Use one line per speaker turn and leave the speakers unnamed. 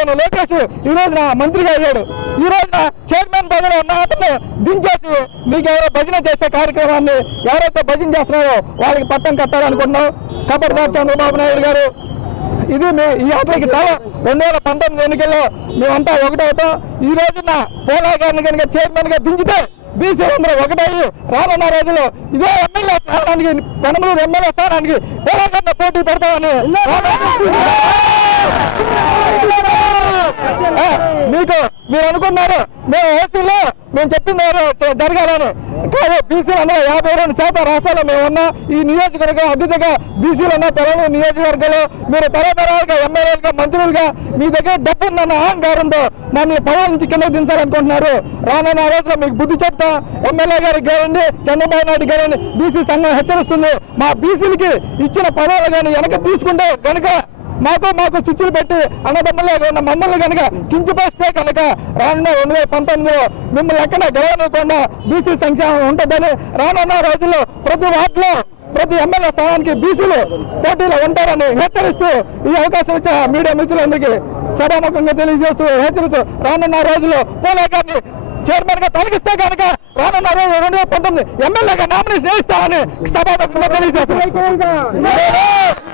లేని లోకేష్ ఈ రోజున మంత్రిగా అయ్యాడు. ఈ రోజున చైర్మన్ పదవిలో ఉన్న అతను దించేసి మీకు ఎవరో భజన చేసే కార్యక్రమాన్ని ఎవరైతే భజన చేస్తున్నారో వాళ్ళకి పట్టం కట్టాలనుకుంటున్నాం. కబడ్దార్ చంద్రబాబు నాయుడు గారు ఇది మీ ఈ ఆటలకి చాలా రెండు వేల పంతొమ్మిది ఎన్నికల్లో మేమంతా ఒకటవుతాం. ఈ రోజున పోలా గారిని కనుక చైర్మన్గా దించితే బీసీ అందరూ ఒకటయ్యి. రానున్న రోజుల్లో ఇదే ఎమ్మెల్యే స్థానానికి పెనమలూరు ఎమ్మెల్యే స్థానానికి పోలా గారిని పోటీ పెడతామని మీకు మీరు అనుకున్నారు. మేము ఓసీలో మేము చెప్పింది జ- జరగాలని. కాదు బీసీలు అన్న యాభై రెండు శాతం రాష్ట్రాల్లో మేము ఈ నియోజకవర్గం అద్భుతంగా బీసీలు ఉన్న తెలంగాణ నియోజకవర్గంలో మీరు తరతరాలుగా ఎమ్మెల్యేలుగా మంత్రులుగా మీ దగ్గర డబ్బు ఉన్న అహంకారంతో నన్ను పదవి నుంచి కింద దించాలనుకుంటున్నారు. రానున్న రోజుల్లో మీకు బుద్ధి చెప్తా ఎమ్మెల్యే గారికి గారండి చంద్రబాబు నాయుడు గారండి బీసీ సంఘం హెచ్చరిస్తుంది. మా బీసీలకి ఇచ్చిన పదవులు కానీ వెనక తీసుకుంటే కనుక మాకు మాకు చిచ్చులు పెట్టి అన్నదమ్ములే ఉన్న మమ్మల్ని కనుక కించిపేస్తే కనుక రానున్న రెండు వేల పంతొమ్మిదిలో మిమ్మల్ని ఎక్కడ గెలవనుకుండా బీసీ సంక్షేమం ఉంటుందని రానున్న రోజుల్లో ప్రతి వార్డులో ప్రతి ఎమ్మెల్యే స్థానానికి బీసీలు పోటీలో ఉంటారని హెచ్చరిస్తూ ఈ అవకాశం ఇచ్చిన మీడియా మిత్రులందరికీ సభాముఖంగా తెలియజేస్తూ హెచ్చరిస్తూ రానున్న రోజుల్లో పోలే గారిని చైర్మన్గా తొలగిస్తే కనుక రానున్న రోజు రెండు వేల పంతొమ్మిది ఎమ్మెల్యేగా నామినేషన్ వేస్తామని సభాముఖంగా తెలియజేస్తున్నారు